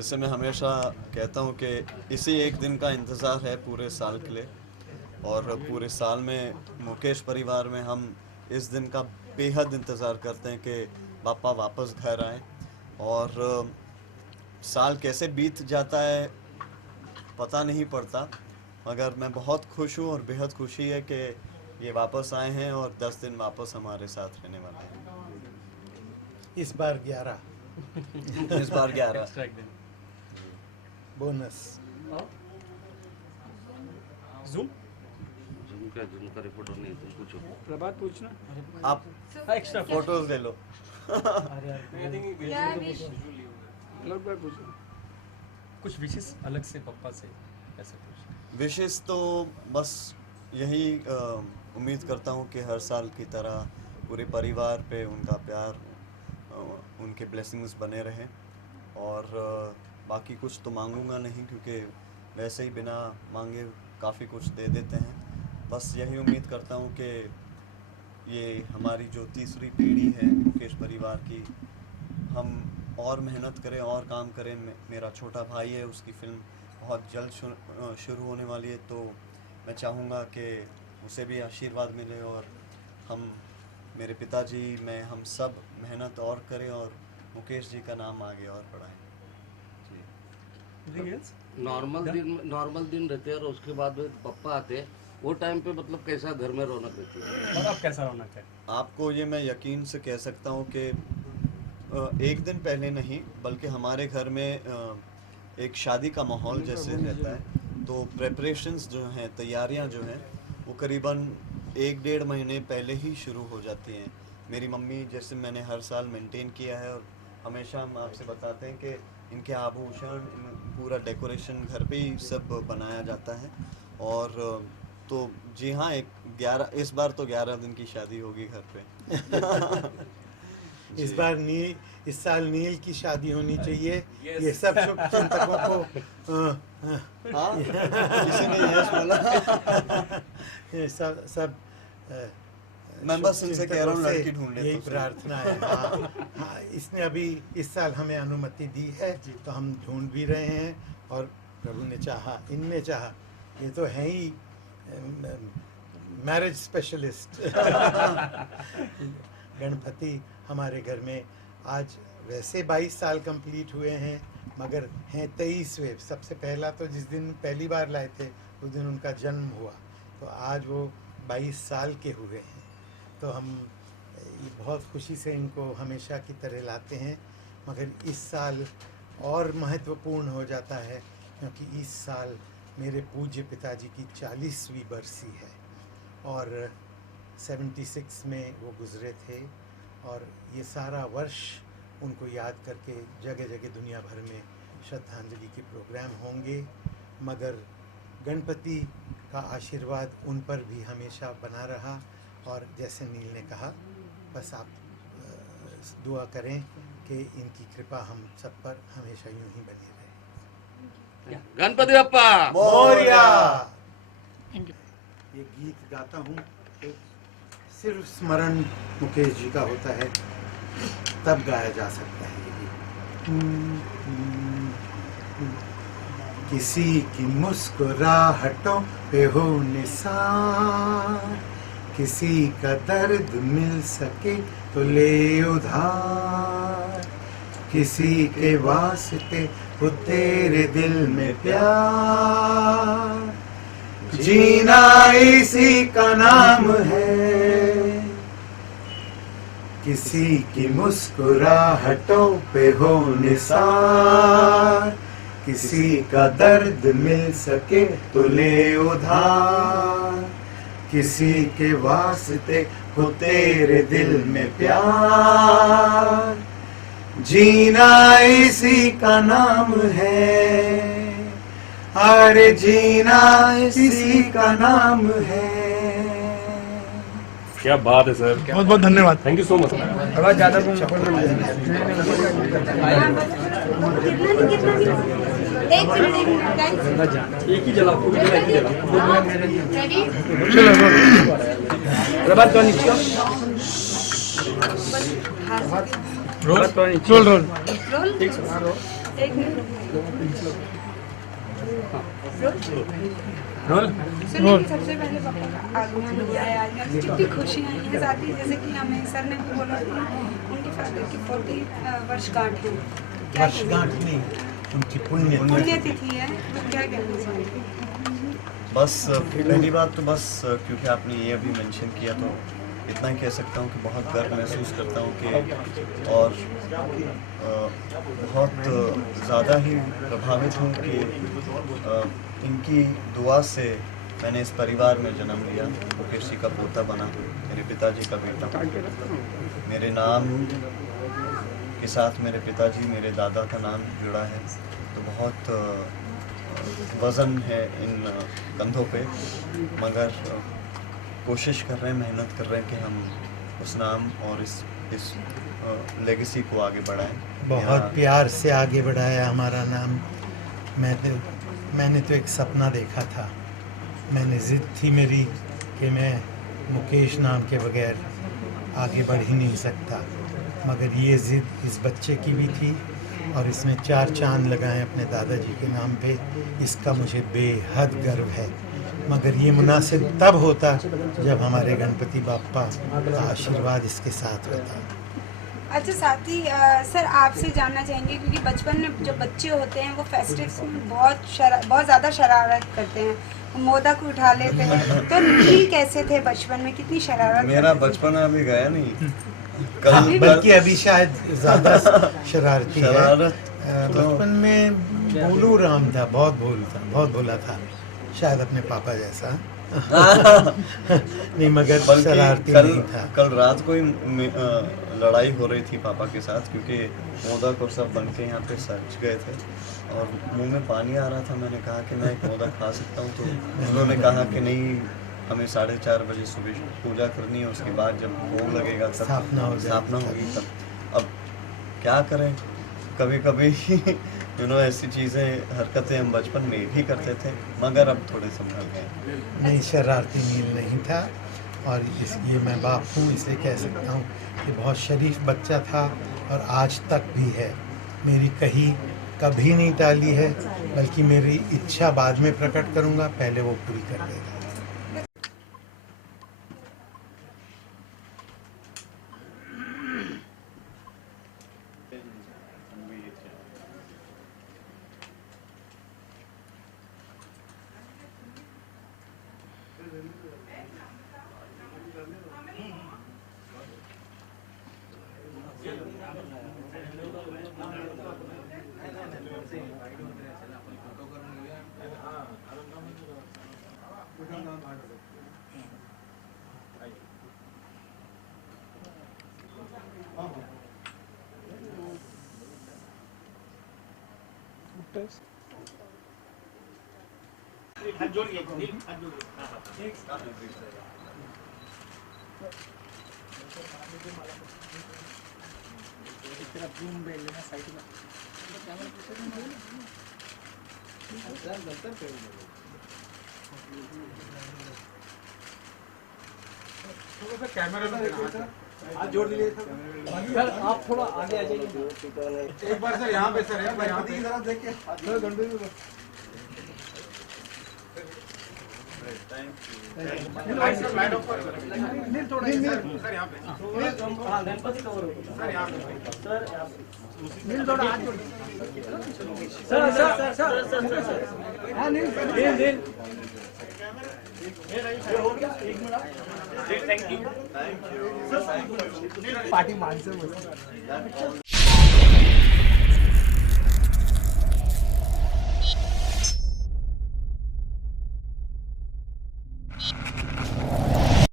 जैसे मैं हमेशा कहता हूँ कि इसी एक दिन का इंतज़ार है पूरे साल के लिए, और पूरे साल में मुकेश परिवार में हम इस दिन का बेहद इंतज़ार करते हैं कि पापा वापस घर आएँ। और साल कैसे बीत जाता है पता नहीं पड़ता, मगर मैं बहुत खुश हूँ और बेहद खुशी है कि ये वापस आए हैं और 10 दिन वापस हमारे साथ रहने वाले हैं। इस बार 11 इस बार 11 बोनस। जूम का रिपोर्टर नहीं, तुम पूछो। प्रभात पूछना, आप एक्स्ट्रा फोटोज ले लो। अलग बार पूछो। कुछ विशेष अलग से पप्पा से ऐसे कुछ विशेष तो बस यही उम्मीद करता हूँ कि हर साल की तरह पूरे परिवार पे उनका प्यार, उनके ब्लेसिंग्स बने रहें। और बाकी कुछ तो मांगूंगा नहीं, क्योंकि वैसे ही बिना मांगे काफ़ी कुछ दे देते हैं। बस यही उम्मीद करता हूँ कि ये हमारी जो तीसरी पीढ़ी है मुकेश परिवार की, हम और मेहनत करें और काम करें। मेरा छोटा भाई है, उसकी फ़िल्म बहुत जल्द शुरू होने वाली है, तो मैं चाहूँगा कि उसे भी आशीर्वाद मिले और हम, मेरे पिताजी, मैं, हम सब मेहनत और करें और मुकेश जी का नाम आगे और बढ़ाएं। जी। नॉर्मल दिन रहते हैं और उसके बाद पप्पा आते हैं, वो टाइम पे मतलब कैसा घर में रौनक रहती है? और अब कैसा रौनक है? आपको ये मैं यकीन से कह सकता हूँ कि एक दिन पहले नहीं, बल्कि हमारे घर में एक शादी का माहौल जैसे रहता है। तो प्रेपरेशंस जो हैं, तैयारियां जो हैं, वो करीबन 1-1.5 महीने पहले ही शुरू हो जाती हैं। मेरी मम्मी, जैसे मैंने हर साल मेंटेन किया है और हमेशा हम आपसे बताते हैं कि इनके आभूषण, पूरा डेकोरेशन घर पे ही सब बनाया जाता है। और तो जी हाँ, 11 इस बार तो 11 दिन की शादी होगी घर पे। इस साल नील की शादी होनी चाहिए। ये सब शुभ चिंतकों को किसी ने यस बोला। ये सब मैं बस इनसे कह रहा हूँ लड़की ढूंढने, यही प्रार्थना है। हाँ, इसने अभी इस साल हमें अनुमति दी है, तो हम ढूंढ भी रहे हैं। और प्रभु ने चाहा, इनने चाहा, ये तो है ही मैरिज स्पेशलिस्ट। गणपति हमारे घर में आज वैसे 22 साल कंप्लीट हुए हैं, मगर हैं 23वें। सबसे पहला तो जिस दिन पहली बार लाए थे उस दिन उनका जन्म हुआ, तो आज वो 22 साल के हुए हैं। तो हम बहुत खुशी से इनको हमेशा की तरह लाते हैं, मगर इस साल और महत्वपूर्ण हो जाता है, क्योंकि इस साल मेरे पूज्य पिताजी की 40वीं बरसी है और 76 में वो गुज़रे थे। और ये सारा वर्ष उनको याद करके जगह जगह दुनिया भर में श्रद्धांजलि के प्रोग्राम होंगे, मगर गणपति का आशीर्वाद उन पर भी हमेशा बना रहा। और जैसे नील ने कहा, बस आप दुआ करें कि इनकी कृपा हम सब पर हमेशा यूं ही बनी रहे। गणपति बप्पा मोरया। ये गीत गाता हूँ, सिर्फ स्मरण मुकेश जी का होता है, तब गाया जा सकता है ये गीत। किसी की मुस्कुराहटों पे हो निसार, किसी का दर्द मिल सके तो ले उधार, किसी के वास्ते हो तेरे दिल में प्यार, जीना इसी का नाम है। किसी की मुस्कुराहटों पे हो निसार, किसी का दर्द मिल सके तो ले उधार, किसी के वास्ते हो तेरे दिल में प्यार, जीना इसी का नाम है। अरे जीना इसी का नाम है। क्या बात है सर, बहुत बहुत धन्यवाद, थैंक यू सो मच। आवाज ज्यादा एक ही जला, प्रभात रोल रोल रोल। एक मिनट रोल सुनिए, सबसे पहले पापा का आगमन हुआ है आज, कितनी खुशियाँ हैं। साथ ही जैसे कि हमें सर ने भी बोला कि उनके फादर की 40 वर्षगांठ है। क्या वर्षगांठ नहीं, उनकी पुण्यतिथि है, तो क्या कहना चाहिए? बस पहली बात तो बस क्योंकि आपने ये अभी मेंशन किया तो इतना ही कह सकता हूँ कि बहुत गर्व महसूस करता हूँ कि और बहुत ज़्यादा ही प्रभावित हूँ कि इनकी दुआ से मैंने इस परिवार में जन्म लिया, मुकेश जी का पोता बना, मेरे पिताजी का बेटा। मेरे नाम के साथ मेरे पिताजी, मेरे दादा का नाम जुड़ा है, तो बहुत वज़न है इन कंधों पे, मगर कोशिश कर रहे हैं, मेहनत कर रहे हैं कि हम उस नाम और इस लेगेसी को आगे बढ़ाएं। बहुत प्यार से आगे बढ़ाया हमारा नाम। मैंने तो एक सपना देखा था, मैंने ज़िद थी मेरी कि मैं मुकेश नाम के बगैर आगे बढ़ ही नहीं सकता, मगर ये ज़िद इस बच्चे की भी थी और इसने 4 चांद लगाए अपने दादाजी के नाम पे। इसका मुझे बेहद गर्व है, मगर ये मुनासिब तब होता जब हमारे गणपति बाप्पा का आशीर्वाद इसके साथ होता। अच्छा, साथ ही सर आपसे जानना चाहेंगे, क्योंकि बचपन में जो बच्चे होते हैं वो फेस्टिव्स में बहुत ज़्यादा शरारत करते हैं, मोदक उठा लेते हैं, तो नील कैसे थे बचपन में, कितनी शरारत? मेरा बचपन अभी गया नहीं, बल्कि अभी शायद ज़्यादा शरारती है। बचपन में भोलू राम था, बहुत भोला था, शायद अपने पापा जैसा। नहीं, मगर शरारती नहीं था। कल रात को ही लड़ाई हो रही थी पापा के साथ, क्योंकि मोदक और सब बन के यहाँ पे सज गए थे और मुंह में पानी आ रहा था। मैंने कहा कि मैं एक मोदक खा सकता हूँ, तो उन्होंने कहा कि नहीं, हमें 4:30 बजे सुबह पूजा करनी है, उसके बाद जब भोग लगेगा तब स्थापना होगी तब। अब क्या करें, कभी कभी ऐसी चीज़ें, हरकतें हम बचपन में भी करते थे, मगर अब थोड़े संभल गए। नहीं, शरारती नील नहीं था, और इसलिए मैं बाप हूँ इसलिए कह सकता हूँ कि बहुत शरीफ बच्चा था और आज तक भी है। मेरी कभी नहीं टाली है, बल्कि मेरी इच्छा बाद में प्रकट करूँगा, पहले वो पूरी कर देगा। हाथ जोड़ दीजिए सर, आप थोड़ा आगे आ जाइए एक बार सर, यहाँ पे सर, गणपति की तरफ देख के सर, गणपति सर यहाँ पे गणपति कवर हो सर, यहाँ पे सर, नील थोड़ा हाथ जोड़ sir, sir sir sir sir, हाँ नील हो गया, 1 मिनट, थैंक यू पार्टी मान से